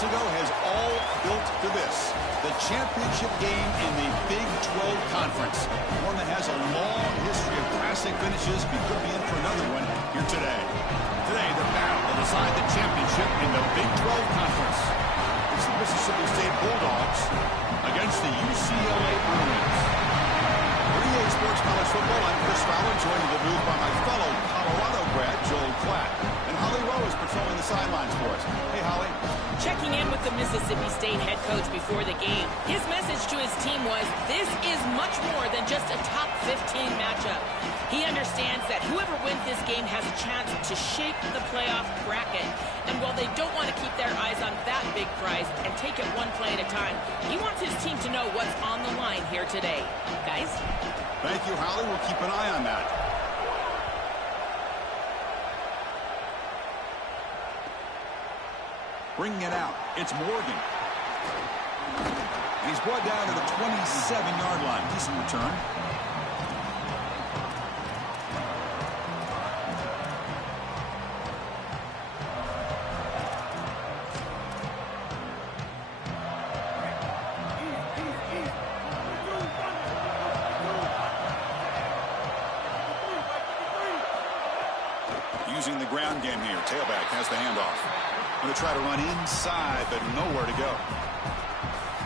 months ago has all built to this. The championship game in the Big 12 Conference. One that has a long history of classic finishes. We could be in for another one here today. Today, the battle to decide the championship in the Big 12 Conference. It's the Mississippi State Bulldogs against the UCLA Bruins. For EA Sports College Football, I'm Chris Fowler, joined in the booth by my fellow Colorado grad, Joel Klatt. And Holly Rowe is patrolling the sidelines for us. Hey, Holly. Checking in with the Mississippi State head coach before the game. His message to his team was, this is much more than just a top 15 matchup. He understands that whoever wins this game has a chance to shape the playoff bracket. And while they don't want to keep their eyes on that big prize and take it one play at a time, he wants his team to know what's on the line here today. Guys? Thank you, Holly. We'll keep an eye on that. Bringing it out, it's Morgan. And he's brought down to the 27-yard line. Decent return. Using the ground game here. Tailback has the handoff. Going to try to run inside, but nowhere to go.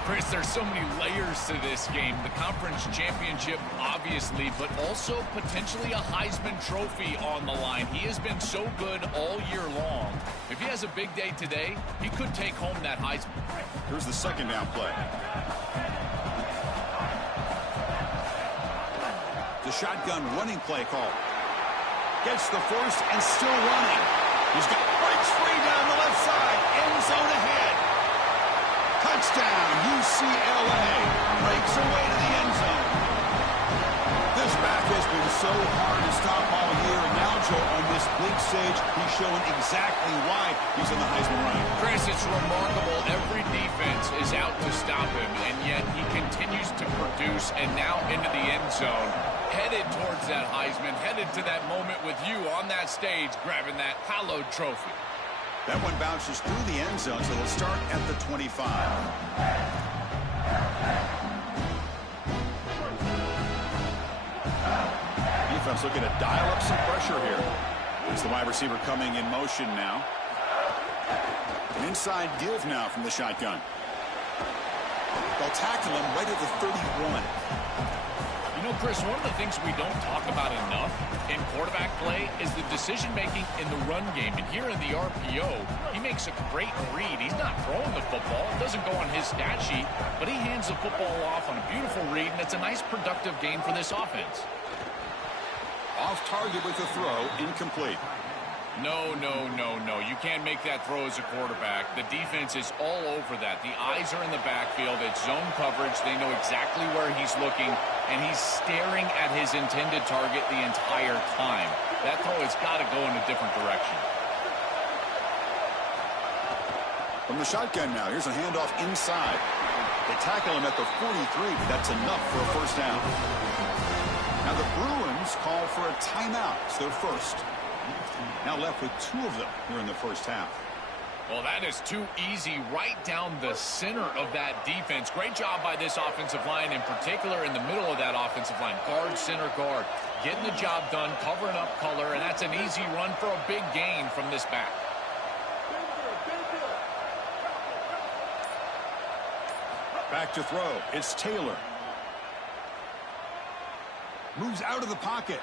Chris, there's so many layers to this game. The conference championship, obviously, but also potentially a Heisman Trophy on the line. He has been so good all year long. If he has a big day today, he could take home that Heisman. Here's the second down play. The shotgun running play call. Gets the first and still running. He's got breaks free down the left side. End zone ahead. Touchdown, UCLA. Breaks away to the end zone. This back has been so hard to stop all year. And now, Joe, on this big stage, he's showing exactly why he's in the Heisman running. Chris, it's remarkable. Every defense is out to stop him, and yet he continues to produce, and now into the end zone. Headed towards that Heisman, headed to that moment with you on that stage, grabbing that hallowed trophy. That one bounces through the end zone, so they'll start at the 25. Defense looking to dial up some pressure here. There's the wide receiver coming in motion now. An inside give now from the shotgun. They'll tackle him right at the 31. You know, Chris, one of the things we don't talk about enough in quarterback play is the decision-making in the run game. And here in the RPO, he makes a great read. He's not throwing the football. It doesn't go on his stat sheet, but he hands the football off on a beautiful read, and it's a nice, productive game for this offense. Off target with the throw, incomplete. No, no, no, no. You can't make that throw as a quarterback. The defense is all over that. The eyes are in the backfield. It's zone coverage. They know exactly where he's looking, and he's staring at his intended target the entire time. That throw has got to go in a different direction. From the shotgun now, here's a handoff inside. They tackle him at the 43, but that's enough for a first down. Now the Bruins call for a timeout. It's their first. Now left with two of them here in the first half. Well, that is too easy right down the center of that defense. Great job by this offensive line, in particular in the middle of that offensive line. Guard, center, guard. Getting the job done, covering up color, and that's an easy run for a big gain from this back. Back to throw. It's Taylor. Moves out of the pocket.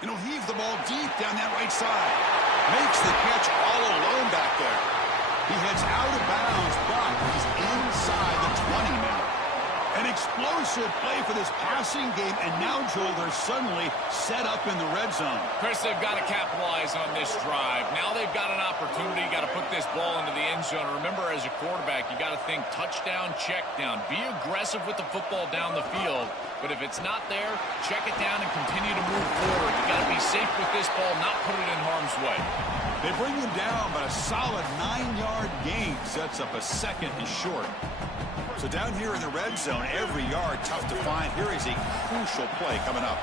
And he'll heave the ball deep down that right side. Makes the catch all alone back there. He heads out of bounds, but he's inside the 20 now. An explosive play for this passing game, and now, Joel, they're suddenly set up in the red zone. Chris, they've got to capitalize on this drive. Now they've got an opportunity. Got to put this ball into the end zone. Remember, as a quarterback, you got to think touchdown, check down. Be aggressive with the football down the field. But if it's not there, check it down and continue to move forward. You got to be safe with this ball, not put it in harm's way. They bring him down, but a solid 9-yard gain sets up a second and short. So down here in the red zone, every yard tough to find. Here is a crucial play coming up.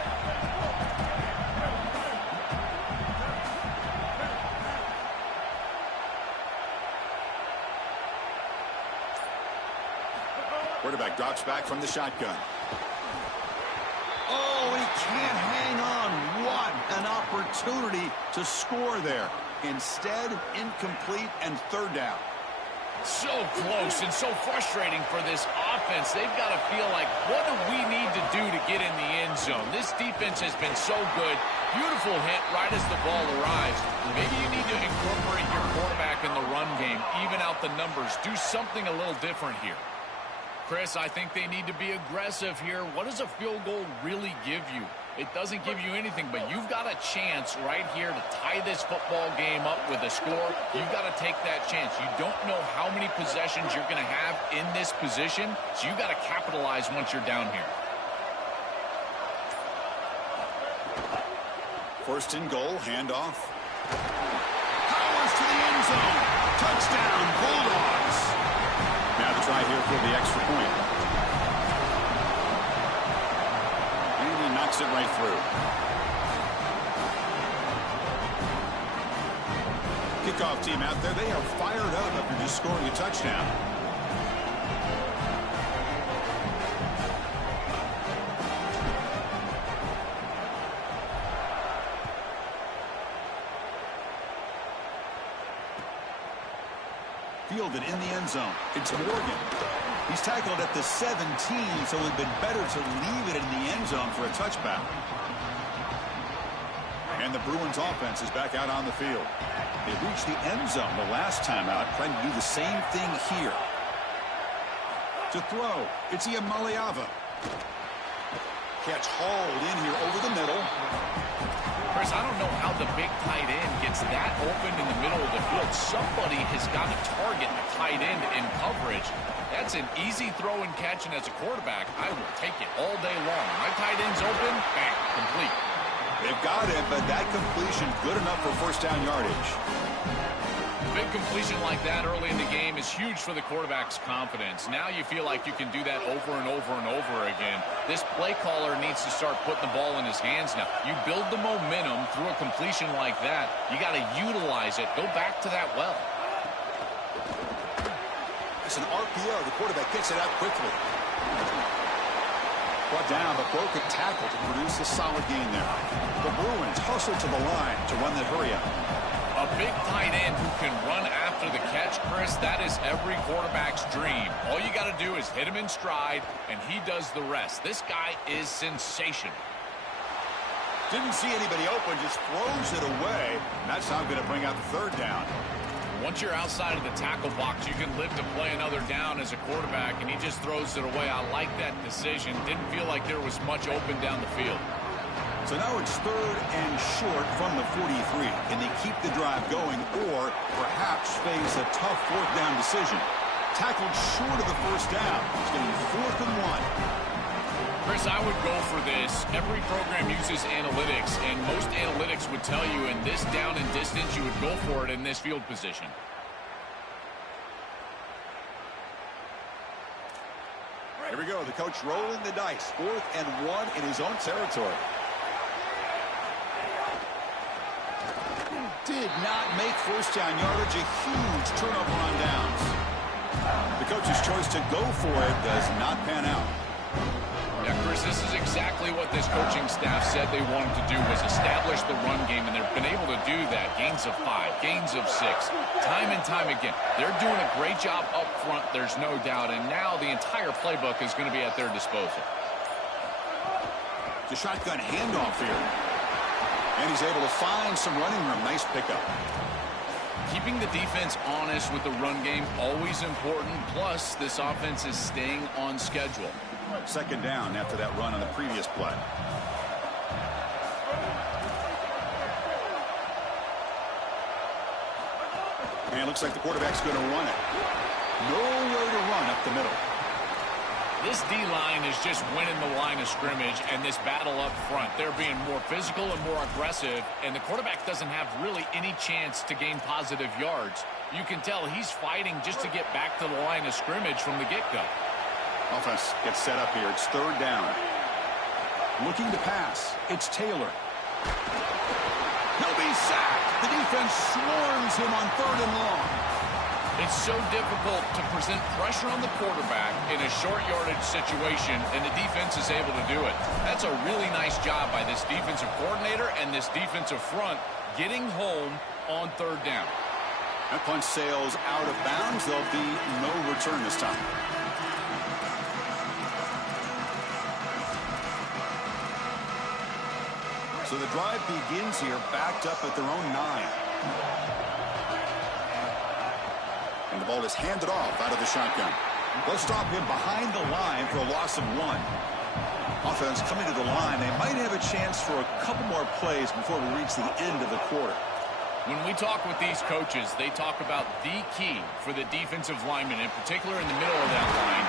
Quarterback drops back from the shotgun. Oh, he can't hang on. What an opportunity to score there. Instead, incomplete and third down. So close and so frustrating for this offense. They've got to feel like, what do we need to do to get in the end zone? This defense has been so good. Beautiful hit right as the ball arrives. Maybe you need to incorporate your quarterback in the run game, even out the numbers. Do something a little different here. Chris, I think they need to be aggressive here. What does a field goal really give you? It doesn't give you anything, but you've got a chance right here to tie this football game up with a score. You've got to take that chance. You don't know how many possessions you're going to have in this position, so you've got to capitalize once you're down here. First and goal, handoff. Powers to the end zone. Touchdown, Bulldogs. Now to try here for the extra point. And he knocks it right through. Kickoff team out there, they are fired up after just scoring a touchdown. Fielded in the end zone. It's Morgan. He's tackled at the 17, so it would have been better to leave it in the end zone for a touchback. And the Bruins offense is back out on the field. They reached the end zone the last time out, trying to do the same thing here. To throw, it's Iamaleava. Catch hauled in here over the middle. Chris, I don't know how the big tight end gets that open in the middle of the field. Somebody has got to target the tight end in coverage. That's an easy throw and catch, and as a quarterback, I will take it all day long. My tight end's open, bang, complete. They've got it, but that completion good enough for first down yardage. Big completion like that early in the game is huge for the quarterback's confidence. Now you feel like you can do that over and over and over again. This play caller needs to start putting the ball in his hands now. You build the momentum through a completion like that. You got to utilize it. Go back to that well. It's an RPO. The quarterback gets it out quickly. Brought down, but broken tackle to produce a solid gain there. The Bruins hustle to the line to run the hurry up. A big tight end who can run after the catch, Chris, that is every quarterback's dream. All you got to do is hit him in stride, and he does the rest. This guy is sensational. Didn't see anybody open, just throws it away. That's how I'm going to bring out the third down. Once you're outside of the tackle box, you can live to play another down as a quarterback, and he just throws it away. I like that decision. Didn't feel like there was much open down the field. So now it's third and short from the 43. Can they keep the drive going or perhaps face a tough fourth down decision? Tackled short of the first down. It's going to be 4th and 1. Chris, I would go for this. Every program uses analytics, and most analytics would tell you in this down and distance, you would go for it in this field position. Here we go. The coach rolling the dice. 4th and 1 in his own territory. Did not make first down yardage. A huge turnover on downs. The coach's choice to go for it does not pan out. Yeah, Chris, this is exactly what this coaching staff said they wanted to do, was establish the run game, and they've been able to do that. Gains of 5, gains of 6, time and time again. They're doing a great job up front, there's no doubt, and now the entire playbook is going to be at their disposal. The shotgun handoff here. And he's able to find some running room. Nice pickup. Keeping the defense honest with the run game, always important. Plus, this offense is staying on schedule. Second down after that run on the previous play. And it looks like the quarterback's going to run it. Nowhere to run up the middle. This D-line is just winning the line of scrimmage, and this battle up front. They're being more physical and more aggressive, and the quarterback doesn't have really any chance to gain positive yards. You can tell he's fighting just to get back to the line of scrimmage from the get-go. Offense gets set up here. It's third down. Looking to pass. It's Taylor. He'll be sacked. The defense swarms him on 3rd and long. It's so difficult to present pressure on the quarterback in a short yardage situation, and the defense is able to do it. That's a really nice job by this defensive coordinator and this defensive front getting home on third down. That punch sails out of bounds. There'll be no return this time. So the drive begins here, backed up at their own 9. And the ball is handed off out of the shotgun. They'll stop him behind the line for a loss of 1. Offense coming to the line. They might have a chance for a couple more plays before we reach the end of the quarter. When we talk with these coaches, they talk about the key for the defensive lineman, in particular in the middle of that line,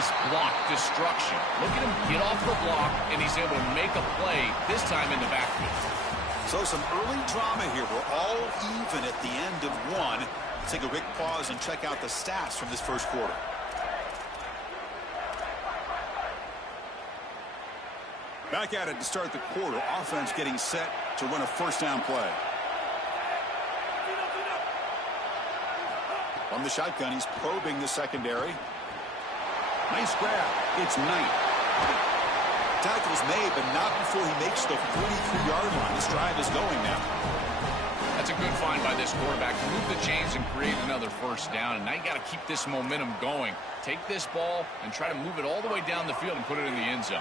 is block destruction. Look at him get off the block, and he's able to make a play, this time in the backfield. So some early drama here. We're all even at the end of 1. Let's take a quick pause and check out the stats from this first quarter. Back at it to start the quarter. Offense getting set to run a first down play. From the shotgun, he's probing the secondary. Nice grab. It's Knight. Tackle's made, but not before he makes the 43-yard line. This drive is going now. That's a good find by this quarterback to move the chains and create another first down. And now you got to keep this momentum going. Take this ball and try to move it all the way down the field and put it in the end zone.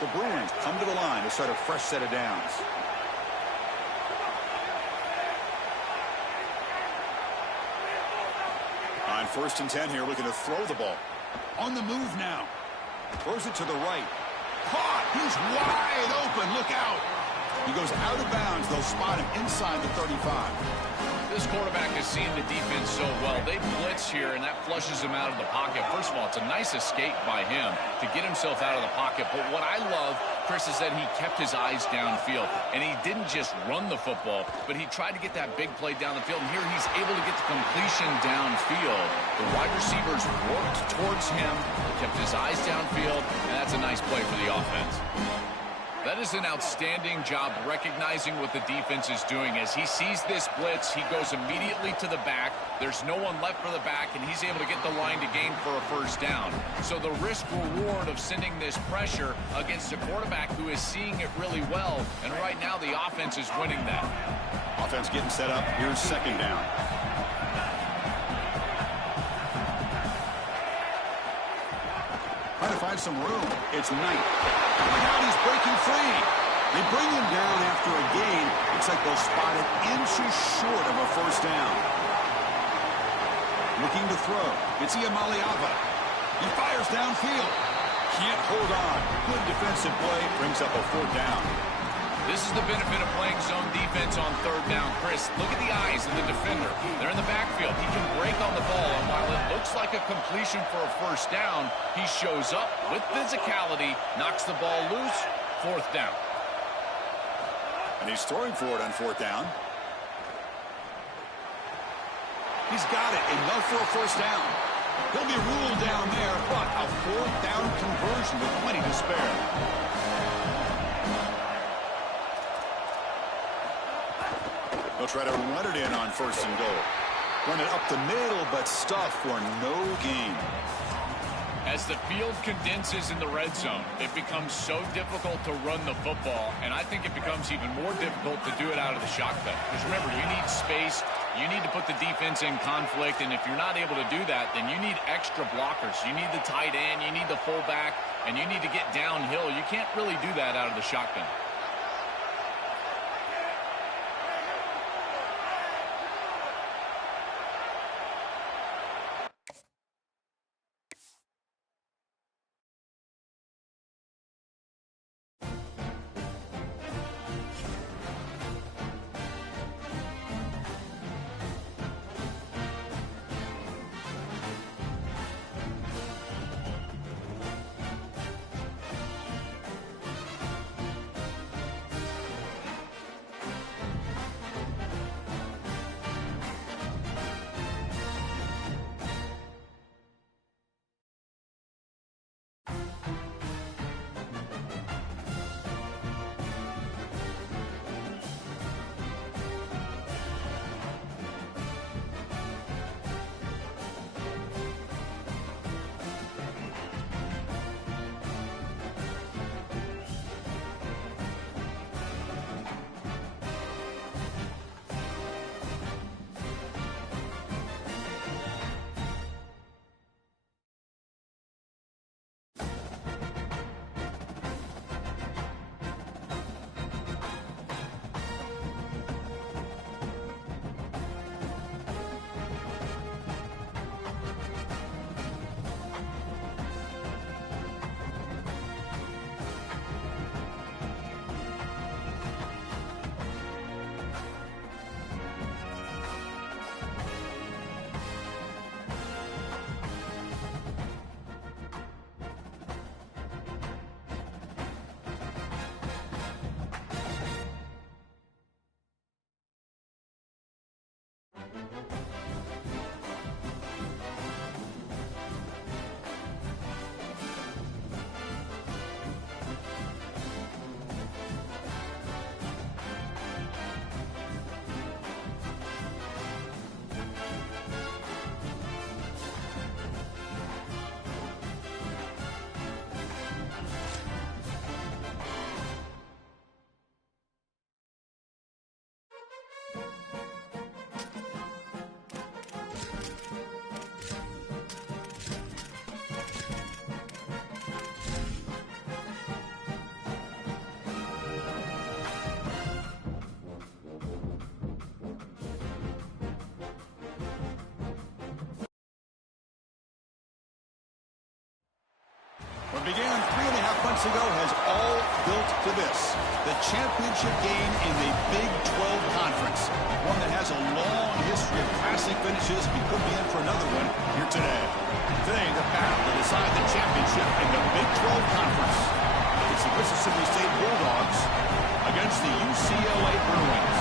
The Bruins come to the line to start a fresh set of downs. On 1st and 10 here, looking to throw the ball. On the move now. Throws it to the right. Caught. He's wide open. Look out. He goes out of bounds. They'll spot him inside the 35. This quarterback has seen the defense so well. They blitz here, and that flushes him out of the pocket. First of all, it's a nice escape by him to get himself out of the pocket. But what I love, Chris, is that he kept his eyes downfield. And he didn't just run the football, but he tried to get that big play down the field. And here he's able to get the completion downfield. The wide receivers worked towards him, kept his eyes downfield, and that's a nice play for the offense. That is an outstanding job recognizing what the defense is doing. As he sees this blitz, he goes immediately to the back. There's no one left for the back, and he's able to get the line to gain for a first down. So the risk-reward of sending this pressure against a quarterback who is seeing it really well, and right now the offense is winning that. Offense getting set up. Here's second down. Trying to find some room. It's Knight. Look out, he's breaking free. They bring him down after a gain. Looks like they'll spot it inches short of a first down. Looking to throw. It's Iamaleava. He fires downfield. Can't hold on. Good defensive play. Brings up a 4th down. This is the benefit of playing zone defense on 3rd down. Chris, look at the eyes of the defender. They're in the backfield. He can break on the ball, and while it looks like a completion for a first down, he shows up with physicality, knocks the ball loose, 4th down. And he's throwing for it on 4th down. He's got it. Enough for a first down. He'll be ruled down there, but a 4th down conversion with plenty to spare. They'll try to run it in on 1st and goal. Run it up the middle, but stuff for no gain. As the field condenses in the red zone, it becomes so difficult to run the football, and I think it becomes even more difficult to do it out of the shotgun. Because remember, you need space, you need to put the defense in conflict, and if you're not able to do that, then you need extra blockers. You need the tight end, you need the fullback, and you need to get downhill. You can't really do that out of the shotgun. What began 3.5 months ago has all built to this. The championship game in the Big 12 Conference. One that has a long history of classic finishes. We could be in for another one here today. Today, the battle to decide the championship in the Big 12 Conference. It's the Mississippi State Bulldogs against the UCLA Bruins.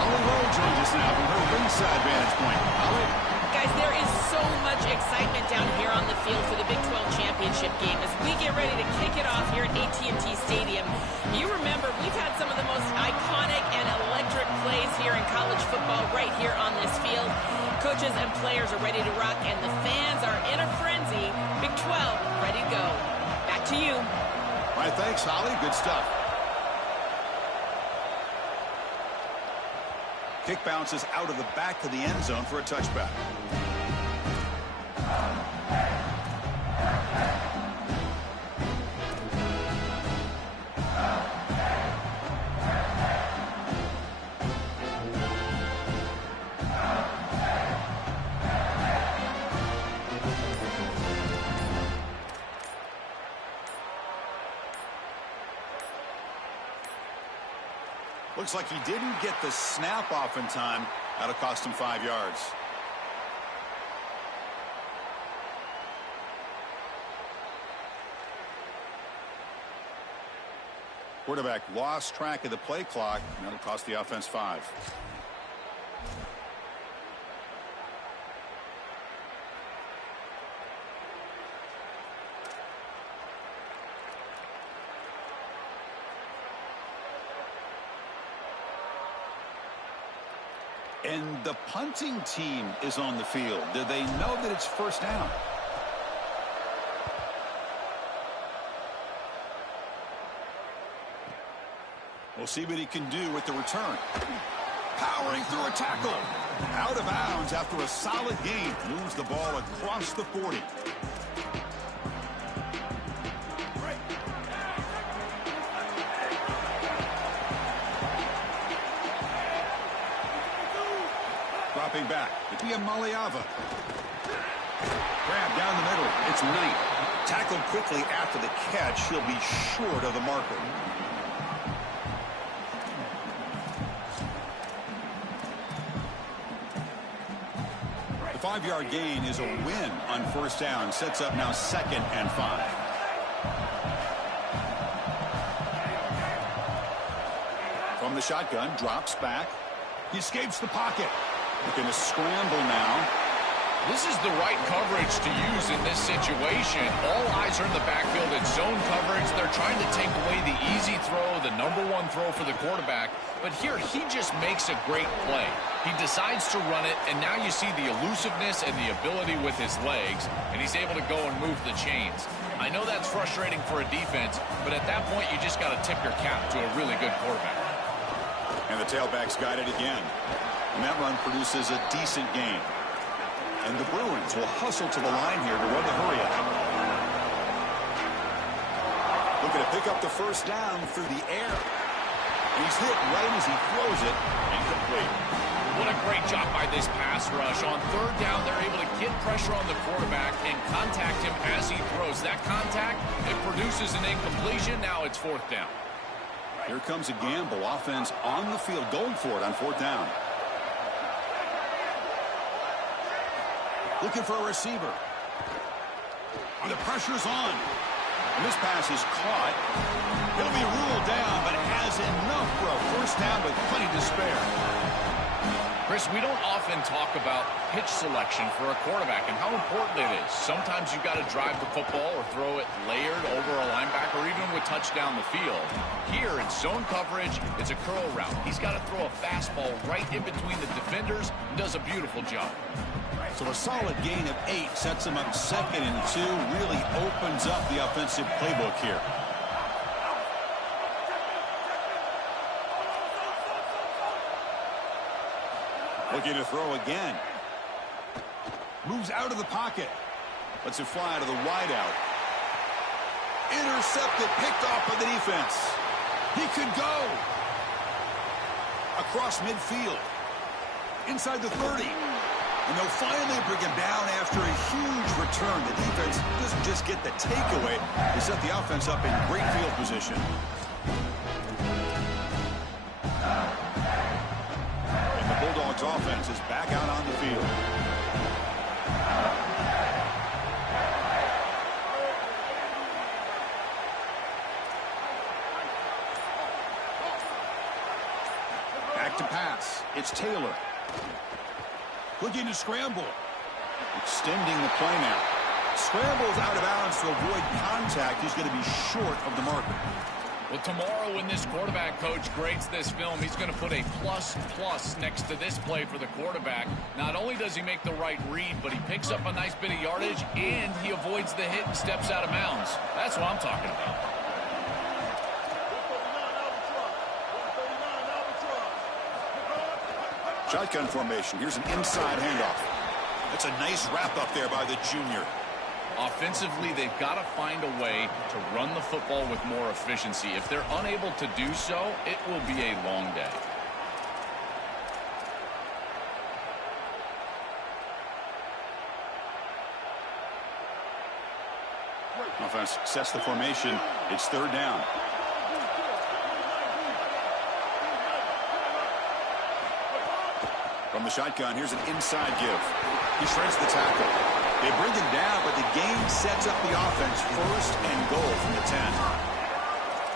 Holly Rowe joins us now from her ringside vantage point. Holly? Guys, there is so much excitement down here on the field for the Big 12 championship game as we get ready to kick it off here at AT&T Stadium. You remember, we've had some of the most iconic and electric plays here in college football right here on this field. Coaches and players are ready to rock, and the fans are in a frenzy. Big 12, ready to go. Back to you. All right, thanks, Holly. Good stuff. Kick bounces out of the back of the end zone for a touchback. Looks like he didn't get the snap off in time. That'll cost him 5 yards. Quarterback lost track of the play clock. That'll cost the offense 5. And the punting team is on the field. Do they know that it's first down? We'll see what he can do with the return. Powering through a tackle. Out of bounds after a solid gain. Moves the ball across the 40. Dropping back. It'd be a Maliava. Grab down the middle. It's Knight. Tackled quickly after the catch. He'll be short of the marker. The 5-yard gain is a win on first down. Sets up now 2nd and 5. From the shotgun, drops back. He escapes the pocket. Looking to scramble now. This is the right coverage to use in this situation. All eyes are in the backfield in zone coverage. They're trying to take away the easy throw, the #1 throw for the quarterback. But here, he just makes a great play. He decides to run it, and now you see the elusiveness and the ability with his legs, and he's able to go and move the chains. I know that's frustrating for a defense, but at that point, you just got to tip your cap to a really good quarterback. And the tailback's got it again. And that run produces a decent gain. And the Bruins will hustle to the line here to run the hurry-up. Looking to pick up the first down through the air. And he's hit right as he throws it. Incomplete. What a great job by this pass rush. On 3rd down, they're able to get pressure on the quarterback and contact him as he throws. That contact, it produces an incompletion. Now it's 4th down. Here comes a gamble. Offense on the field going for it on 4th down. Looking for a receiver. And the pressure's on. And this pass is caught. He'll be ruled down, but has enough for a first down with plenty to spare. Chris, we don't often talk about pitch selection for a quarterback and how important it is. Sometimes you've got to drive the football or throw it layered over a linebacker or even with touch down the field. Here in zone coverage, it's a curl route. He's got to throw a fastball right in between the defenders and does a beautiful job. So a solid gain of 8 sets him up 2nd and 2, really opens up the offensive playbook here. Looking to throw again. Moves out of the pocket. Lets it fly to the wideout. Intercepted, picked off by the defense. He could go. Across midfield. Inside the 30. And they'll finally bring him down after a huge return. The defense doesn't just get the takeaway. They set the offense up in great field position. Bulldogs offense is back out on the field. Back to pass. It's Taylor. Looking to scramble. Extending the play now. Scrambles out of bounds to avoid contact. He's going to be short of the marker. Well, tomorrow when this quarterback coach grades this film, he's going to put a plus next to this play for the quarterback. Not only does he make the right read, but he picks up a nice bit of yardage, and he avoids the hit and steps out of bounds. That's what I'm talking about. Shotgun formation. Here's an inside handoff. That's a nice wrap up there by the junior. Offensively, they've got to find a way to run the football with more efficiency. If they're unable to do so, it will be a long day. Offense sets the formation. It's 3rd down. From the shotgun, here's an inside give. He shreds the tackle. They bring him down, but the game sets up the offense 1st and goal from the 10.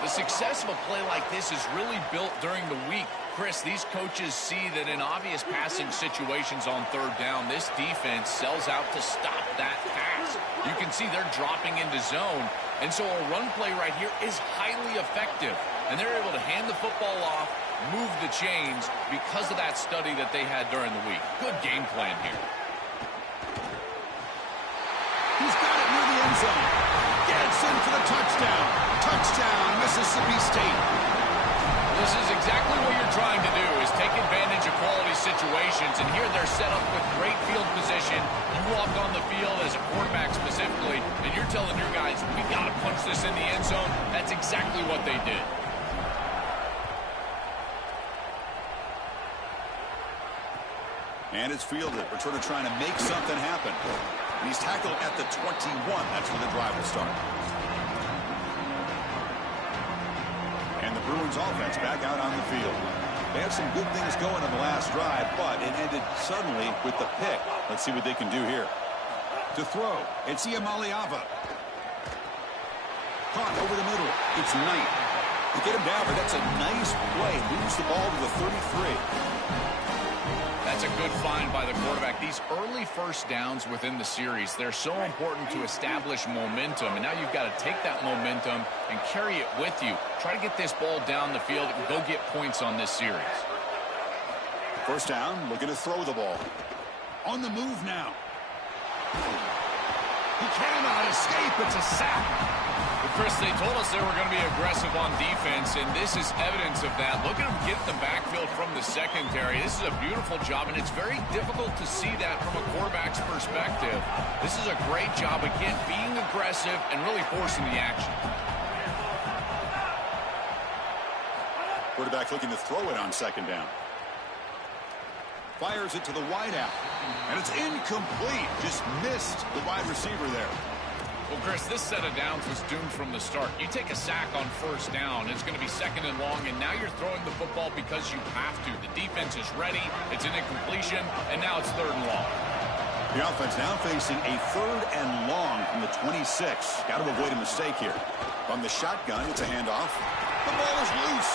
The success of a play like this is really built during the week. Chris, these coaches see that in obvious passing situations on 3rd down, this defense sells out to stop that pass. You can see they're dropping into zone, and so a run play right here is highly effective. And they're able to hand the football off, move the chains because of that study that they had during the week. Good game plan here. He's got it near the end zone. Gets in for the touchdown. Touchdown, Mississippi State. This is exactly what you're trying to do, is take advantage of quality situations. And here they're set up with great field position. You walk on the field as a quarterback specifically, and you're telling your guys, we got to punch this in the end zone. That's exactly what they did. And it's fielded. Returner trying to make something happen. And he's tackled at the 21. That's where the drive will start. And the Bruins offense back out on the field. They had some good things going in the last drive, but it ended suddenly with the pick. Let's see what they can do here. To throw, it's Iamaleava. Caught over the middle. It's Knight. To get him down, but that's a nice play. Moves the ball to the 33. That's a good find by the quarterback. These early 1st downs within the series, they're so important to establish momentum. And now you've got to take that momentum and carry it with you. Try to get this ball down the field and go get points on this series. 1st down, looking to throw the ball. On the move now. He cannot escape. It's a sack. Well, Chris, they told us they were going to be aggressive on defense, and this is evidence of that. Look at them get the backfield from the secondary. This is a beautiful job, and it's very difficult to see that from a quarterback's perspective. This is a great job, again, being aggressive and really forcing the action. Quarterback looking to throw it on 2nd down. Fires it to the wideout. And it's incomplete. Just missed the wide receiver there. Well, Chris, this set of downs was doomed from the start. You take a sack on 1st down, it's going to be 2nd and long, and now you're throwing the football because you have to. The defense is ready, it's an incompletion, and now it's 3rd and long. The offense now facing a 3rd and long from the 26. Got to avoid a mistake here. From the shotgun, it's a handoff. The ball is loose.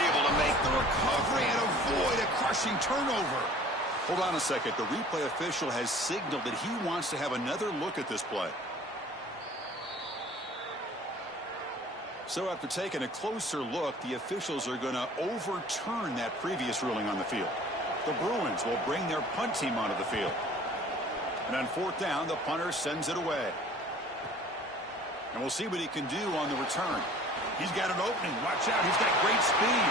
Able to make the recovery and avoid a crushing rushing turnover. Hold on a second. The replay official has signaled that he wants to have another look at this play. So after taking a closer look, the officials are going to overturn that previous ruling on the field. The Bruins will bring their punt team onto the field. And on fourth down, the punter sends it away. And we'll see what he can do on the return. He's got an opening. Watch out. He's got great speed.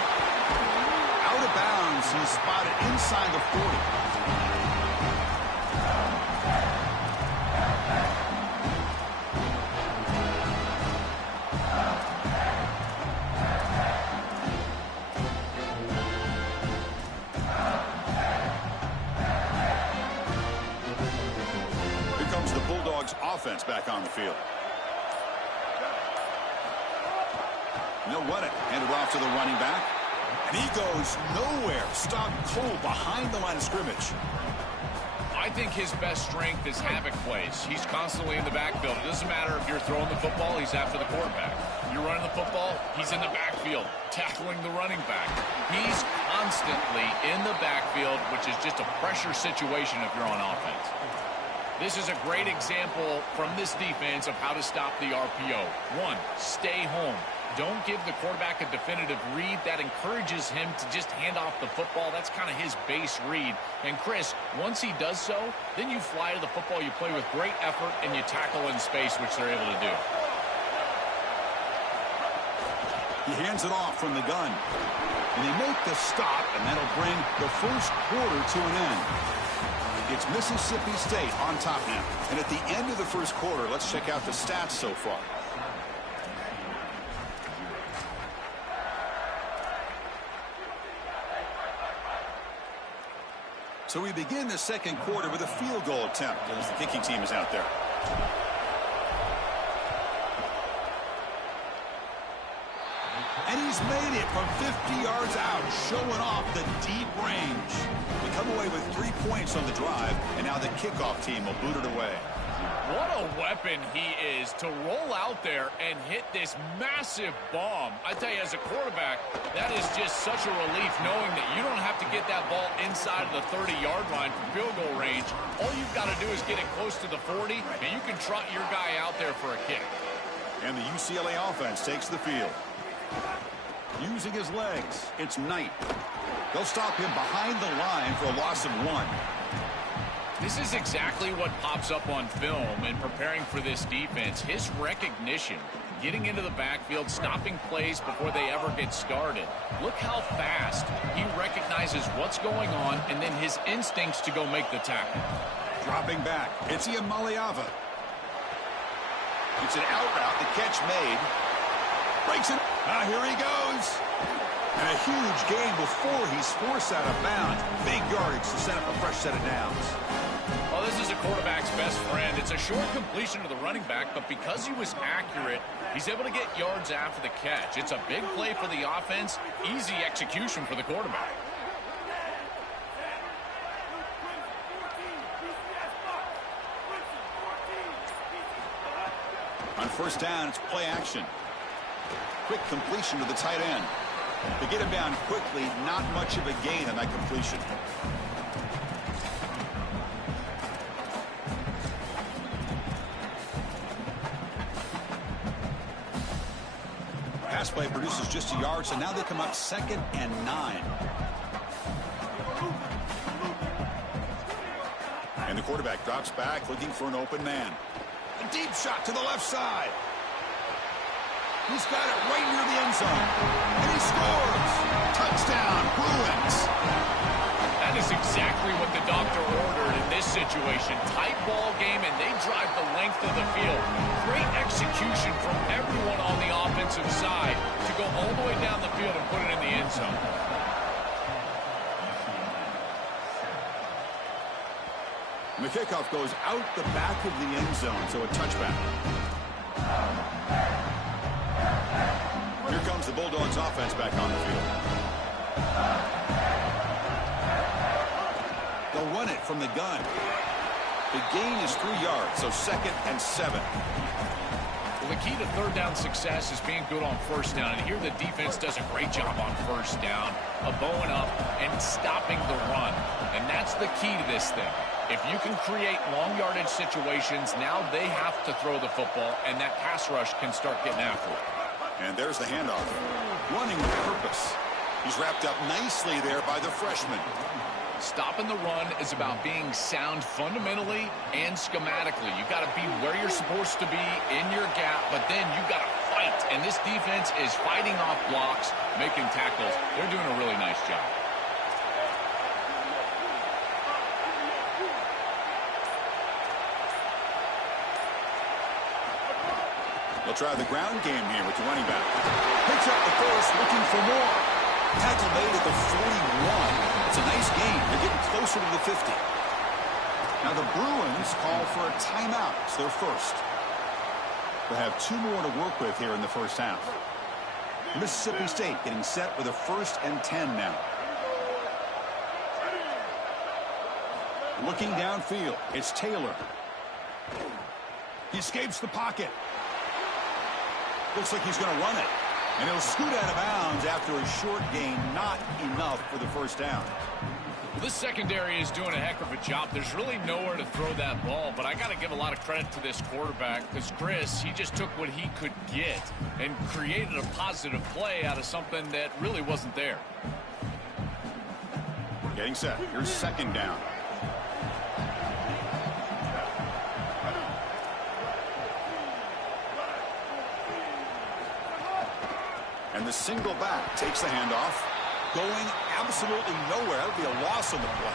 Out of bounds. He's spotted inside the 40. Offense back on the field. They'll run it. Handed off to the running back. And he goes nowhere. Stopped cold behind the line of scrimmage. I think his best strength is havoc plays. He's constantly in the backfield. It doesn't matter if you're throwing the football, he's after the quarterback. You're running the football, he's in the backfield, tackling the running back. He's constantly in the backfield, which is just a pressure situation if you're on offense. This is a great example from this defense of how to stop the RPO. One, stay home. Don't give the quarterback a definitive read. That encourages him to just hand off the football. That's kind of his base read. And Chris, once he does so, then you fly to the football, you play with great effort, and you tackle in space, which they're able to do. He hands it off from the gun. And they make the stop, and that'll bring the first quarter to an end. It's Mississippi State on top now. And at the end of the first quarter, let's check out the stats so far. So we begin the second quarter with a field goal attempt as the kicking team is out there. And he's made it from 50 yards out, showing off the deep range. We come away with 3 points on the drive, and now the kickoff team will boot it away. What a weapon he is to roll out there and hit this massive bomb. I tell you, as a quarterback, that is just such a relief knowing that you don't have to get that ball inside of the 30-yard line for field goal range. All you've got to do is get it close to the 40, and you can trot your guy out there for a kick. And the UCLA offense takes the field. Using his legs, it's Knight. They'll stop him behind the line for a loss of 1. This is exactly what pops up on film in preparing for this defense. His recognition, getting into the backfield, stopping plays before they ever get started. Look how fast he recognizes what's going on and then his instincts to go make the tackle. Dropping back, it's Iamaleava. It's an out route, the catch made. Breaks it. Here he goes. And a huge gain before he's forced out of bounds. Big yardage to set up a fresh set of downs. Well, this is a quarterback's best friend. It's a short completion to the running back, but because he was accurate, he's able to get yards after the catch. It's a big play for the offense, easy execution for the quarterback. On first down, it's play action. Quick completion to the tight end. To get him down quickly, not much of a gain on that completion. Pass play produces just a yard, so now they come up 2nd and 9. And the quarterback drops back, looking for an open man. A deep shot to the left side. He's got it right near the end zone. And he scores. Touchdown, Bruins. That is exactly what the doctor ordered in this situation. Tight ball game, and they drive the length of the field. Great execution from everyone on the offensive side to go all the way down the field and put it in the end zone. And the kickoff goes out the back of the end zone, so a touchback. Here comes the Bulldogs offense back on the field. They'll run it from the gun. The gain is 3 yards, so 2nd and 7. Well, the key to third down success is being good on first down. And here the defense does a great job on first down of bowing up and stopping the run. And that's the key to this thing. If you can create long yardage situations, now they have to throw the football, and that pass rush can start getting after it. And there's the handoff. Running with purpose. He's wrapped up nicely there by the freshman. Stopping the run is about being sound fundamentally and schematically. You got to be where you're supposed to be in your gap, but then you got to fight. And this defense is fighting off blocks, making tackles. They're doing a really nice job. They'll try the ground game here with the running back. Picks up the first, looking for more. Tackle made at the 41. It's a nice gain. They're getting closer to the 50. Now the Bruins call for a timeout. It's their first. They'll have 2 more to work with here in the first half. Mississippi State getting set with a 1st and 10 now. Looking downfield, it's Taylor. He escapes the pocket. Looks like he's going to run it. And he'll scoot out of bounds after a short gain. Not enough for the first down. Well, this secondary is doing a heck of a job. There's really nowhere to throw that ball, but I got to give a lot of credit to this quarterback because Chris, he just took what he could get and created a positive play out of something that really wasn't there. Getting set. Here's 2nd down. And the single back takes the handoff. Going absolutely nowhere. That would be a loss on the play.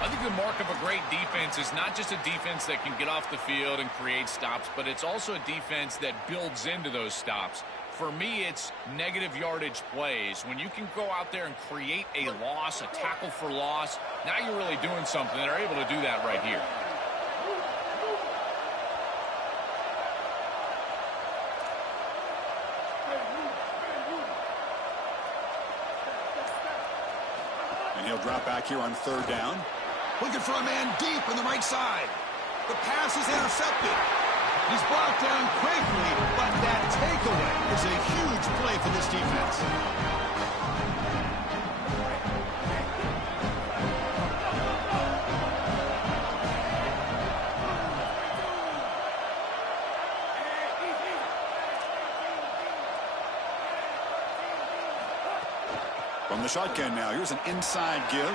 I think the mark of a great defense is not just a defense that can get off the field and create stops, but it's also a defense that builds into those stops. For me, it's negative yardage plays. When you can go out there and create a loss, a tackle for loss, now you're really doing something. They're able to do that right here. He'll drop back here on 3rd down. Looking for a man deep on the right side. The pass is intercepted. He's brought down quickly, but that takeaway is a huge play for this defense. From the shotgun now, here's an inside give.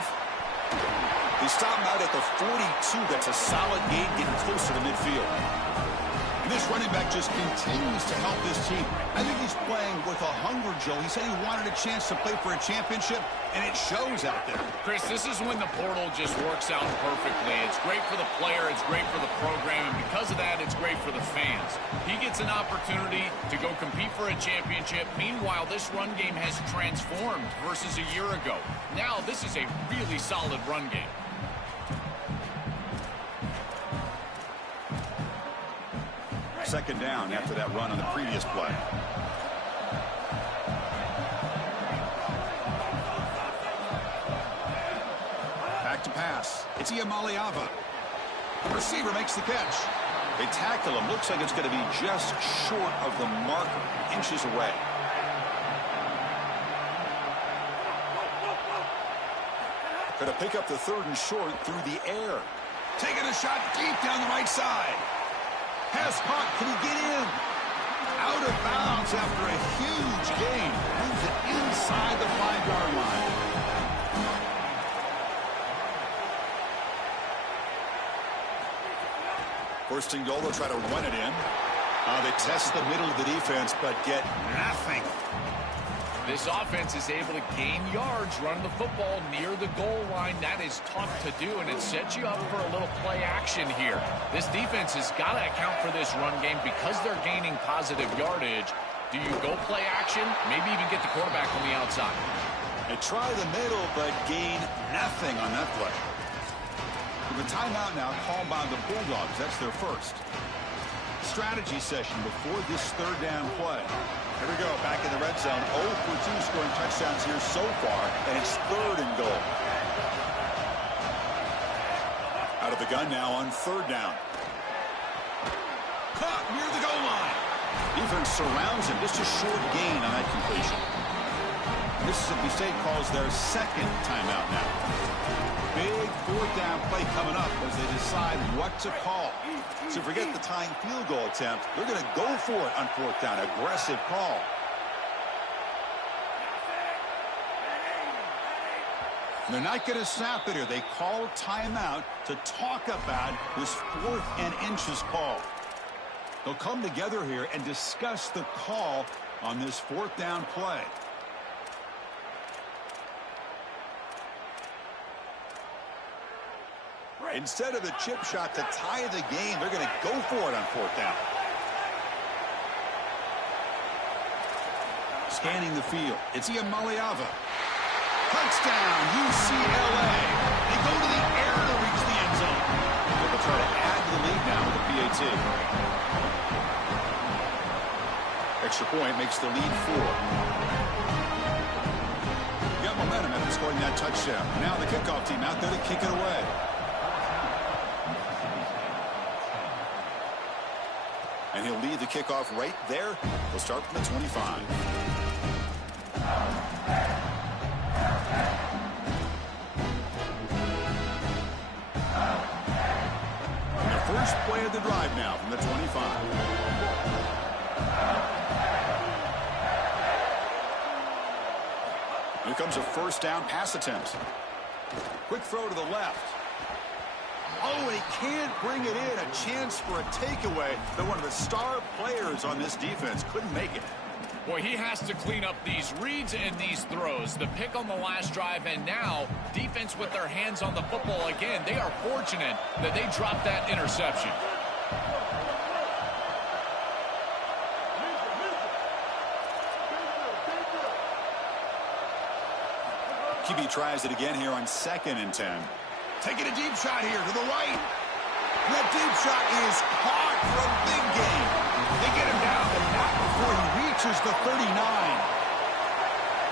They stop him out at the 42. That's a solid gain, getting closer to midfield. And this running back just continues to help this team. I think he's playing with a hunger, Joe. He said he wanted a chance to play for a championship, and it shows out there. Chris, this is when the portal just works out perfectly. It's great for the player. It's great for the program. And because of that, it's great for the fans. He gets an opportunity to go compete for a championship. Meanwhile, this run game has transformed versus a year ago. Now, this is a really solid run game. Second down after that run on the previous play. Back to pass. It's Iamaleava. The receiver makes the catch. They tackle him. Looks like it's going to be just short of the marker, inches away. Going to pick up the 3rd and short through the air. Taking a shot deep down the right side. Pass caught. Can he get in? Out of bounds after a huge gain. Moves it inside the 5-yard line. First and goal, they'll try to run it in. They test the middle of the defense, but get nothing. This offense is able to gain yards running the football near the goal line. That is tough to do, and it sets you up for a little play action here. This defense has got to account for this run game because they're gaining positive yardage. Do you go play action? Maybe even get the quarterback on the outside. They try the middle, but gain nothing on that play. With a timeout now called by the Bulldogs. That's their first. Strategy session before this 3rd down play. Here we go, back in the red zone. 0 for 2 scoring touchdowns here so far, and it's 3rd and goal. Out of the gun now on 3rd down. Caught near the goal line. Defense surrounds him. Just a short gain on that completion. Mississippi State calls their second timeout now. Big fourth down play coming up as they decide what to call. So forget the tying field goal attempt. They're going to go for it on fourth down. Aggressive call. They're not going to snap it here. They call timeout to talk about this 4th and inches call. They'll come together here and discuss the call on this 4th down play. Instead of the chip shot to tie the game, they're going to go for it on 4th down. Scanning the field, it's Iamaleava. Touchdown, UCLA. They go to the air to reach the end zone. They'll try to add to the lead now with a PAT. Extra point makes the lead 4. Got momentum after scoring that touchdown. Now the kickoff team out there to kick it away. And he'll lead the kickoff right there. He'll start from the 25. First play of the drive now from the 25. Here comes a first down pass attempt. Quick throw to the left. Oh, and he can't bring it in. A chance for a takeaway, but one of the star players on this defense couldn't make it. Boy, he has to clean up these reads and these throws. The pick on the last drive, and now defense with their hands on the football again. They are fortunate that they dropped that interception. QB tries it again here on 2nd and 10. Taking a deep shot here to the right. That deep shot is caught for a big gain. They get him down, but not before he reaches the 39.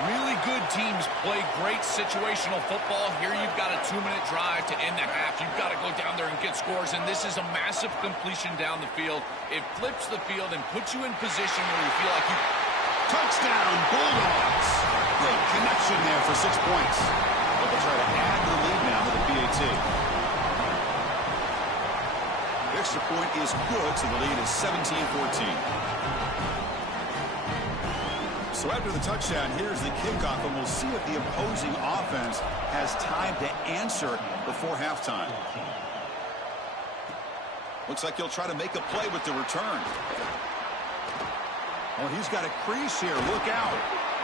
Really good teams play great situational football. Here you've got a 2-minute drive to end the half. You've got to go down there and get scores, and this is a massive completion down the field. It flips the field and puts you in position where you feel like you... Touchdown, Bulldogs. Great connection there for 6 points. But they'll try to add to the lead now with a PAT. The extra point is good, so the lead is 17-14. So after the touchdown, here's the kickoff, and we'll see if the opposing offense has time to answer before halftime. Looks like he'll try to make a play with the return. Oh, he's got a crease here. Look out.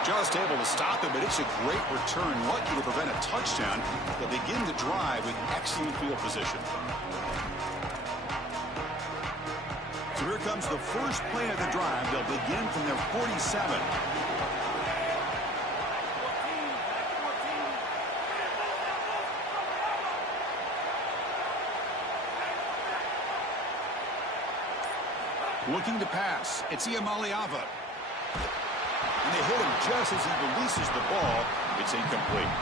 Just able to stop it, but it's a great return. Lucky to prevent a touchdown. They'll begin the drive with excellent field position. So here comes the first play of the drive. They'll begin from their 47. Looking to pass. It's Iamaleava. And they hit him just as he releases the ball. It's incomplete.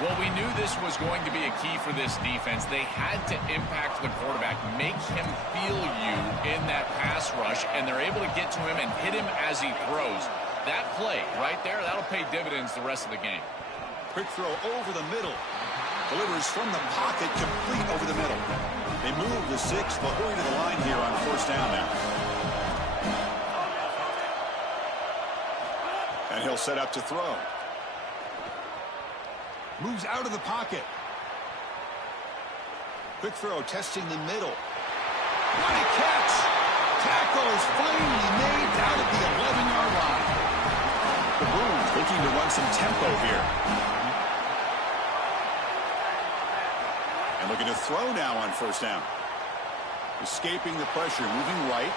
Well, we knew this was going to be a key for this defense. They had to impact the quarterback, make him feel you in that pass rush, and they're able to get to him and hit him as he throws. That play right there, that'll pay dividends the rest of the game. Quick throw over the middle. Delivers from the pocket, complete over the middle. They move the 6. They'll hurry to the line here on first down now. And he'll set up to throw. Moves out of the pocket. Quick throw, testing the middle. What a catch! Tackle is finally made down at the 11-yard line. The Bruins looking to run some tempo here. And looking to throw now on first down. Escaping the pressure, moving right.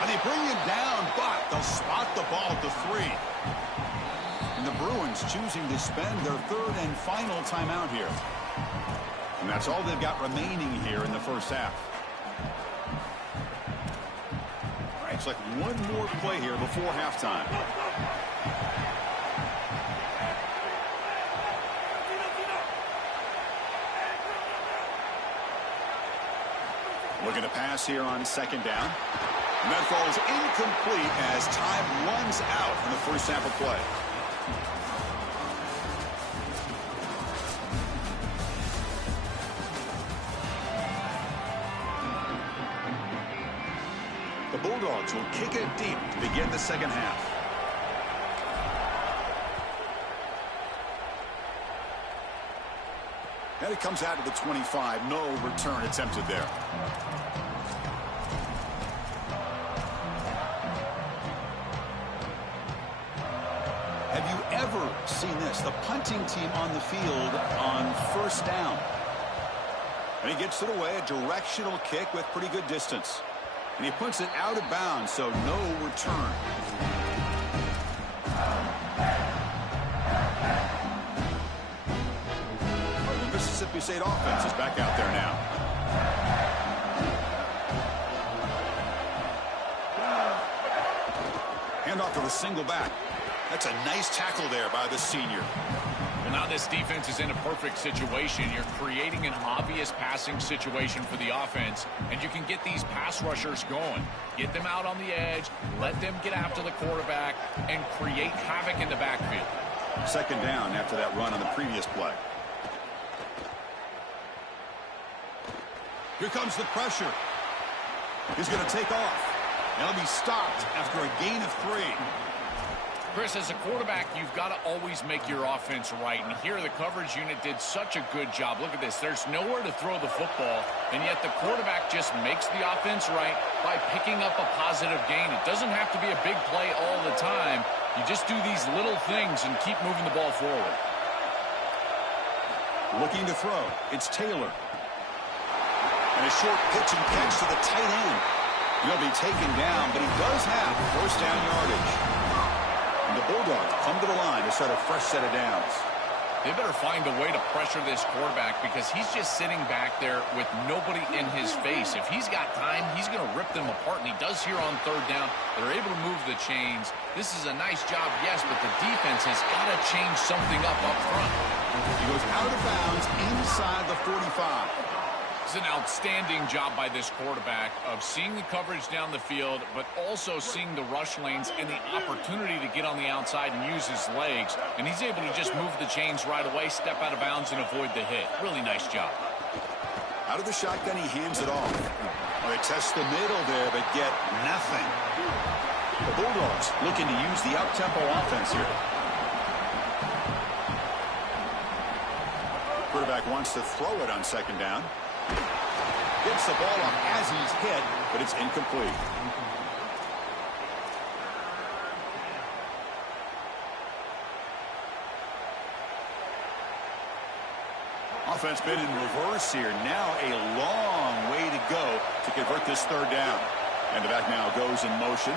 And they bring him down, but they'll spot the ball at the 3. And the Bruins choosing to spend their 3rd and final timeout here. And that's all they've got remaining here in the first half. It's like one more play here before halftime. Looking to pass here on second down. And that falls incomplete as time runs out in the first half of play. The Bulldogs will kick it deep to begin the second half. And it comes out to the 25. No return attempted there. Have you ever seen this? The punting team on the field on first down. And he gets it away, a directional kick with pretty good distance. And he puts it out of bounds, so no return. The Mississippi State offense is back out there now. Handoff to the single back. That's a nice tackle there by the senior. Well, now this defense is in a perfect situation. You're creating an obvious passing situation for the offense, and you can get these pass rushers going. Get them out on the edge, let them get after the quarterback, and create havoc in the backfield. Second down after that run on the previous play. Here comes the pressure. He's going to take off. And he'll be stopped after a gain of 3. Chris, as a quarterback, you've got to always make your offense right. And here the coverage unit did such a good job. Look at this. There's nowhere to throw the football, and yet the quarterback just makes the offense right by picking up a positive gain. It doesn't have to be a big play all the time. You just do these little things and keep moving the ball forward. Looking to throw. It's Taylor. And a short pitch and catch to the tight end. He'll be taken down, but he does have first down yardage. And the Bulldogs come to the line to start a fresh set of downs. They better find a way to pressure this quarterback because he's just sitting back there with nobody in his face. If he's got time, he's going to rip them apart, and he does here on third down. They're able to move the chains. This is a nice job, yes, but the defense has got to change something up front. He goes out of bounds inside the 45. It's an outstanding job by this quarterback of seeing the coverage down the field, but also seeing the rush lanes and the opportunity to get on the outside and use his legs. And he's able to just move the chains right away, step out of bounds, and avoid the hit. Really nice job. Out of the shotgun, he hands it off. Well, they test the middle there, but get nothing. The Bulldogs looking to use the up-tempo offense here. Quarterback wants to throw it on second down. Gets the ball off as he's hit, but it's incomplete. Offense been in reverse here. Now a long way to go to convert this third down. And the back now goes in motion.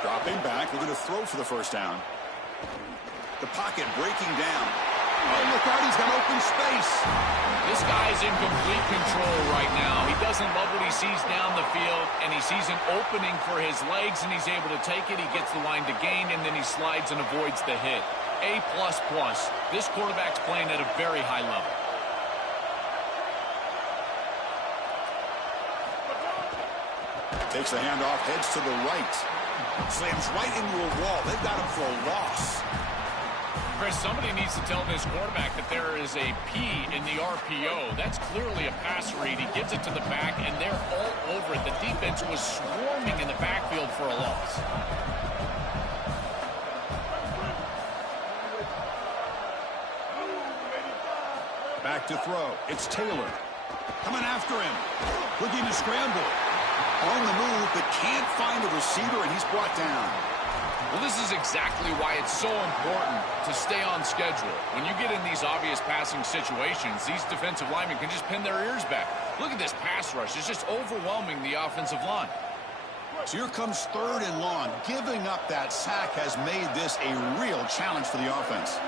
Dropping back, looking to throw for the first down. The pocket breaking down. Oh, look out, he's got open space. This guy's in complete control right now. He doesn't love what he sees down the field, and he sees an opening for his legs, and he's able to take it. He gets the line to gain, and then he slides and avoids the hit. A++. This quarterback's playing at a very high level. Takes the handoff, heads to the right. Slams right into a wall. They've got him for a loss. Chris, somebody needs to tell this quarterback that there is a P in the RPO. That's clearly a pass read. He gets it to the back, and they're all over it. The defense was swarming in the backfield for a loss. Back to throw. It's Taylor. Coming after him. Looking to scramble. On the move, but can't find a receiver, and he's brought down. Well, this is exactly why it's so important to stay on schedule. When you get in these obvious passing situations, these defensive linemen can just pin their ears back. Look at this pass rush. It's just overwhelming the offensive line. So here comes third and long. Giving up that sack has made this a real challenge for the offense.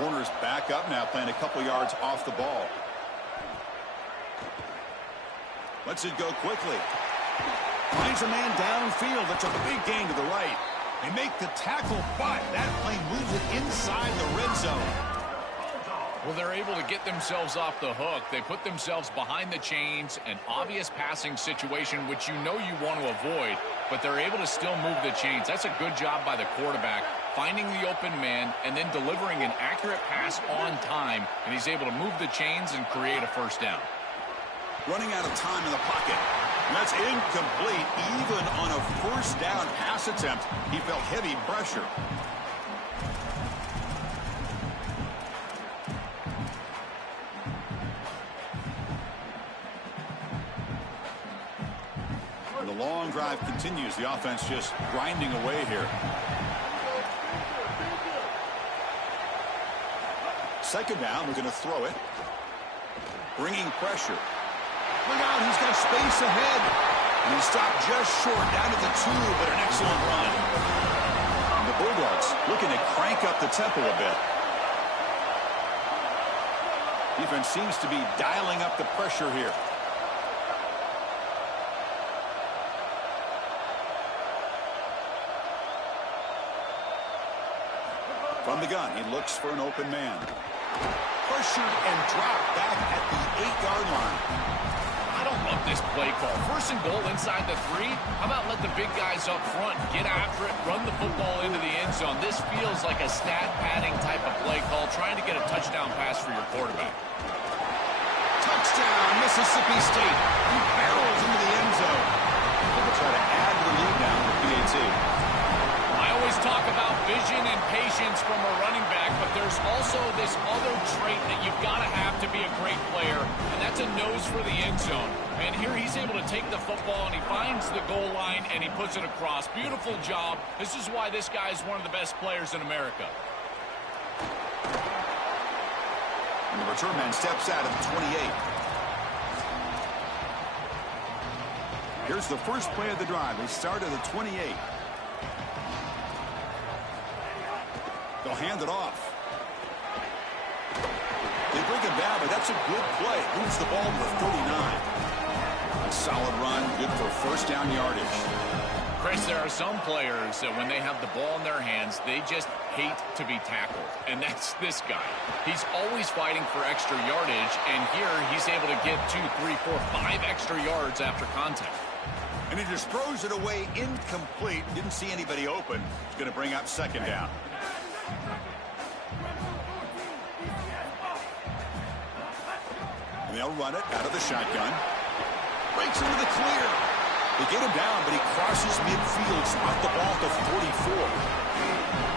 Corner's back up now, playing a couple yards off the ball. Lets it go quickly. Finds a man downfield. That's a big gain to the right. They make the tackle, but that play moves it inside the red zone. Well, they're able to get themselves off the hook. They put themselves behind the chains, an obvious passing situation, which you know you want to avoid, but they're able to still move the chains. That's a good job by the quarterback, finding the open man and then delivering an accurate pass on time, and he's able to move the chains and create a first down. Running out of time in the pocket. That's incomplete. Even on a first down pass attempt, he felt heavy pressure. The long drive continues. The offense just grinding away here. Second down, we're going to throw it. Bringing pressure. Look out, he's got space ahead. And he stopped just short, down to the 2, but an excellent run. And the Bulldogs looking to crank up the tempo a bit. Defense seems to be dialing up the pressure here. From the gun, he looks for an open man. Pressured and dropped back at the 8-yard line. I don't love this play call. First and goal inside the 3. How about let the big guys up front get after it, run the football into the end zone? This feels like a stat padding type of play call, trying to get a touchdown pass for your quarterback. Touchdown, Mississippi State. He barrels into the end zone. They'll try to add to the lead now with PAT. I always talk about vision and patience from a running back, but there's also this other trait that you've got to have to be a great player, and that's a nose for the end zone. And here he's able to take the football, and he finds the goal line, and he puts it across. Beautiful job. This is why this guy is one of the best players in America. And the return man steps out of the 28. Here's the first play of the drive. They start at the 28. They'll hand it off. They bring him down, but that's a good play. Moves the ball to the 39. A solid run, good for first down yardage. Chris, there are some players that when they have the ball in their hands, they just hate to be tackled. And that's this guy. He's always fighting for extra yardage, and here he's able to get 2, 3, 4, 5 extra yards after contact. And he just throws it away incomplete. Didn't see anybody open. It's going to bring up second down. And they'll run it out of the shotgun. Breaks into the clear. They get him down, but he crosses midfield, spot the ball to 44.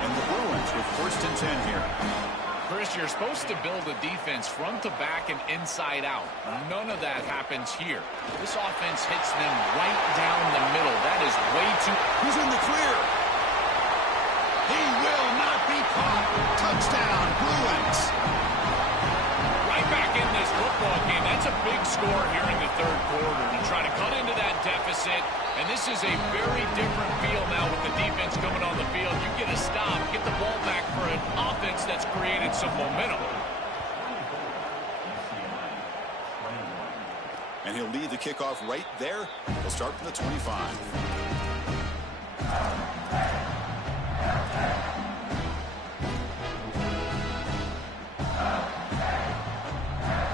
And the Bruins with first and 10 here. Chris, you're supposed to build a defense front to back and inside out. None of that happens here. This offense hits them right down the middle. That is way too... Who's in the clear? He will not be caught. Touchdown, Bruins. Right back in this football game. That's a big score here in the third quarter to try to cut into that deficit. And this is a very different feel now with the defense coming on the field. You get a stop, get the ball back for an offense that's created some momentum. And he'll lead the kickoff right there. He'll start from the 25.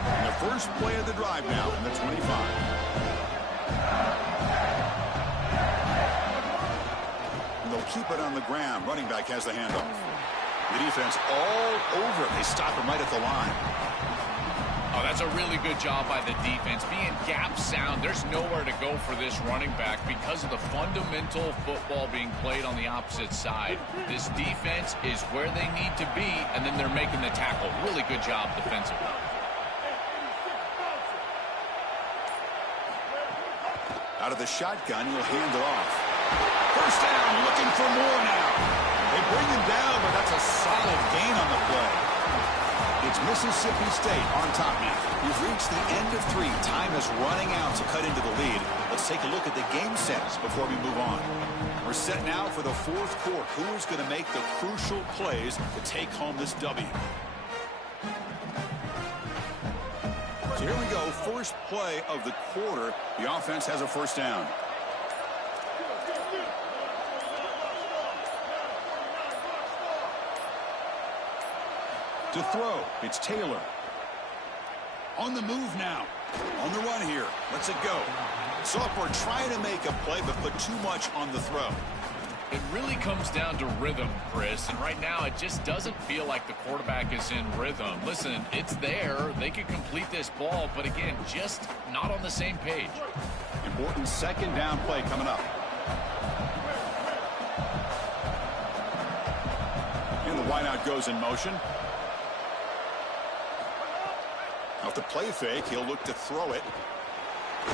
And the first play of the drive now from the 25. And they'll keep it on the ground. Running back has the handoff. The defense all over it. They stop him right at the line. Oh, that's a really good job by the defense. Being gap sound, there's nowhere to go for this running back because of the fundamental football being played on the opposite side. This defense is where they need to be, and then they're making the tackle. Really good job defensively. Out of the shotgun, he'll hand it off. First down, looking for more now. They bring him down, but that's a solid gain on the play. It's Mississippi State on top now. We've reached the end of 3. Time is running out to cut into the lead. Let's take a look at the game sets before we move on. We're set now for the fourth quarter. Who is going to make the crucial plays to take home this W? So here we go. First play of the quarter. The offense has a first down. To throw, it's Taylor. On the move now. On the run here. Lets it go. Sophomore trying to make a play, but put too much on the throw. It really comes down to rhythm, Chris, and right now it just doesn't feel like the quarterback is in rhythm. Listen, it's there. They could complete this ball, but again, just not on the same page. Important second down play coming up. And the wideout goes in motion. Off the play fake, he'll look to throw it.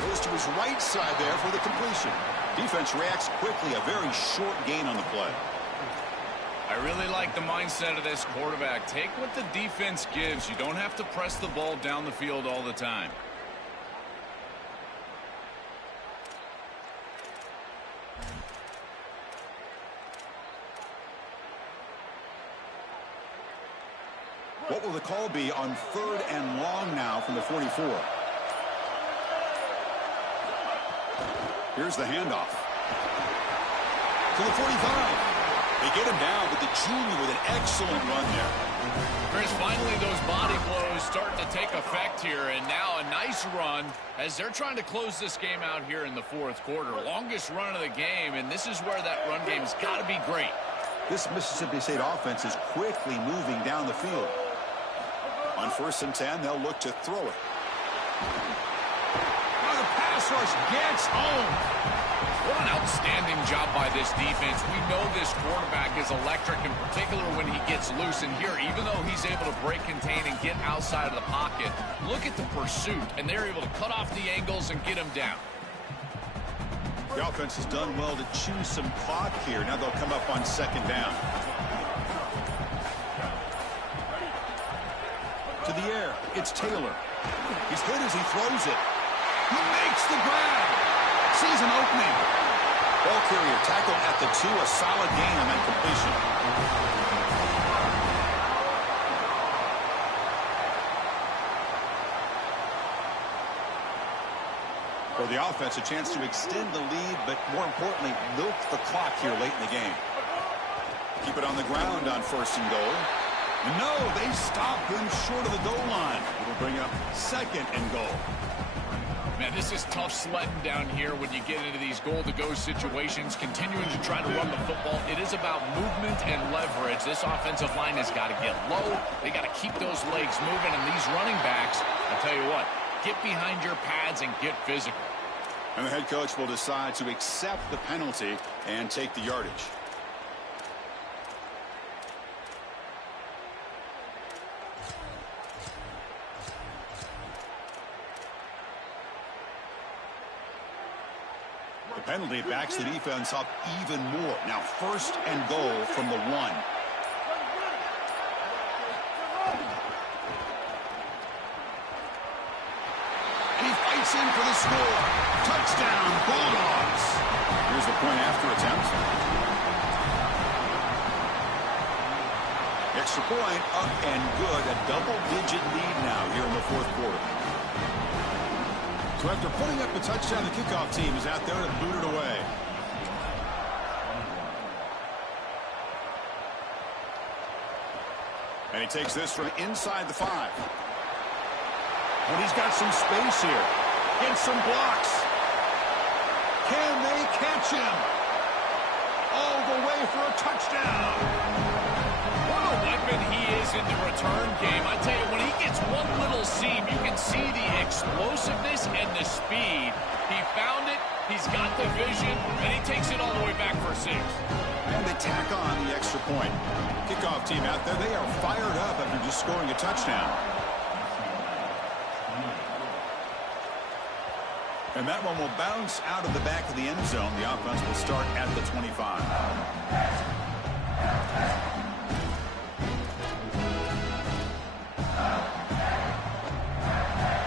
Goes to his right side there for the completion. Defense reacts quickly, a very short gain on the play. I really like the mindset of this quarterback. Take what the defense gives. You don't have to press the ball down the field all the time. What will the call be on 3rd and long now from the 44? Here's the handoff. To the 45. They get him down, but the junior with an excellent run there. Chris, finally those body blows starting to take effect here, and now a nice run as they're trying to close this game out here in the 4th quarter. Longest run of the game, and this is where that run game's got to be great. This Mississippi State offense is quickly moving down the field. On 1st and 10, they'll look to throw it. Oh, the pass rush gets home. What an outstanding job by this defense. We know this quarterback is electric, in particular when he gets loose. And here, even though he's able to break, contain, and get outside of the pocket, look at the pursuit. And they're able to cut off the angles and get him down. The offense has done well to choose some clock here. Now they'll come up on 2nd down. To the air, it's Taylor. He's hit as he throws it. He makes the grab. Sees an opening. Ball carrier tackled at the 2. A solid gain on that completion. For the offense, a chance to extend the lead, but more importantly, milk the clock here late in the game. Keep it on the ground on 1st and goal. No, they stop him short of the goal line. It'll bring up 2nd and goal. Man, this is tough sledding down here when you get into these goal-to-go situations, continuing to try to run the football. It is about movement and leverage. This offensive line has got to get low. They got to keep those legs moving, and these running backs, I'll tell you what, get behind your pads and get physical. And the head coach will decide to accept the penalty and take the yardage. The penalty backs the defense up even more. Now 1st and goal from the 1. And he fights in for the score. Touchdown, Bulldogs. Here's the point after attempt. Extra point up and good. A double-digit lead now here in the 4th quarter. So after putting up a touchdown, the kickoff team is out there to boot it away. And he takes this from inside the 5. And he's got some space here. Gets some blocks. Can they catch him? All the way for a touchdown. What a weapon he is in the return game. I tell you, when he gets one little seam, you can see the explosiveness and the speed. He found it, he's got the vision, and he takes it all the way back for 6. And they tack on the extra point. Kickoff team out there, they are fired up after just scoring a touchdown. And that one will bounce out of the back of the end zone. The offense will start at the 25.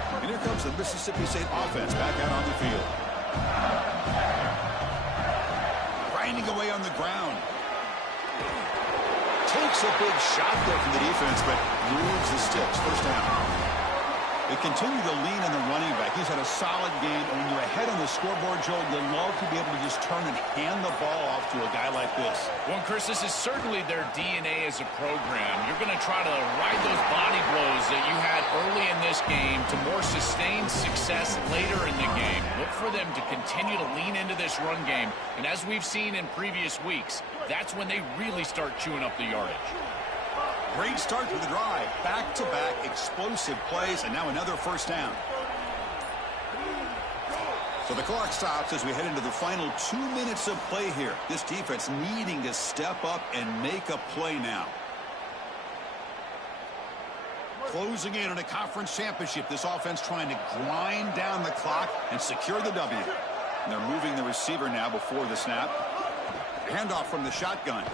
And here comes the Mississippi State offense back out on the field. Grinding away on the ground. Takes a big shot there from the defense, but moves the sticks. 1st down. They continue to lean on the running back. He's had a solid game. And when you're ahead on the scoreboard, Joe, you love to be able to just turn and hand the ball off to a guy like this. Well, Chris, this is certainly their DNA as a program. You're going to try to ride those body blows that you had early in this game to more sustained success later in the game. Look for them to continue to lean into this run game. And as we've seen in previous weeks, that's when they really start chewing up the yardage. Great start to the drive. Back-to-back explosive plays, and now another first down. So the clock stops as we head into the final 2 minutes of play here. This defense needing to step up and make a play now. Closing in on a conference championship. This offense trying to grind down the clock and secure the W. And they're moving the receiver now before the snap. Handoff from the shotgun.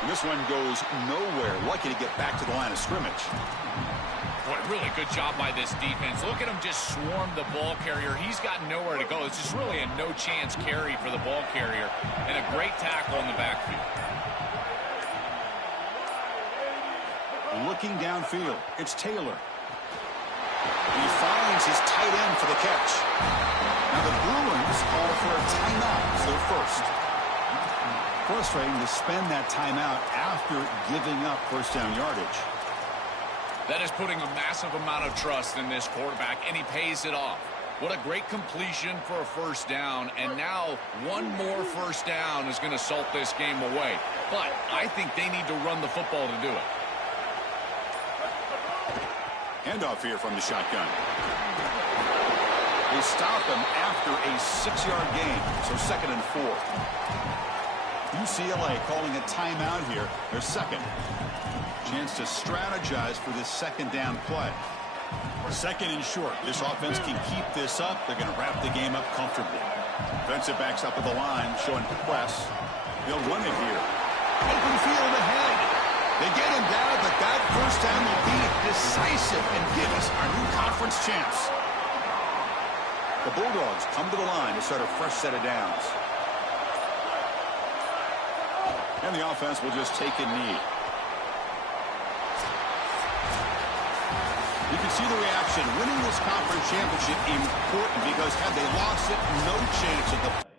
And this one goes nowhere. Lucky to get back to the line of scrimmage. Boy, really good job by this defense. Look at him just swarm the ball carrier. He's got nowhere to go. It's just really a no-chance carry for the ball carrier. And a great tackle in the backfield. Looking downfield, it's Taylor. He finds his tight end for the catch. Now the Bruins call for a timeout. It's their first. Frustrating to spend that timeout after giving up first down yardage. That is putting a massive amount of trust in this quarterback, and he pays it off. What a great completion for a first down, and now one more first down is going to salt this game away. But I think they need to run the football to do it. Handoff here from the shotgun. They stop him after a 6-yard gain, so 2nd and 4. UCLA calling a timeout here, their second. Chance to strategize for this second down play. 2nd and short. This offense can keep this up. They're going to wrap the game up comfortably. Defensive backs up at the line, showing press. They'll run it here. Open field ahead. They get him down, but that first down will be decisive and give us our new conference champs. The Bulldogs come to the line to start a fresh set of downs. And the offense will just take a knee. You can see the reaction. Winning this conference championship important because had they lost it, no chance of the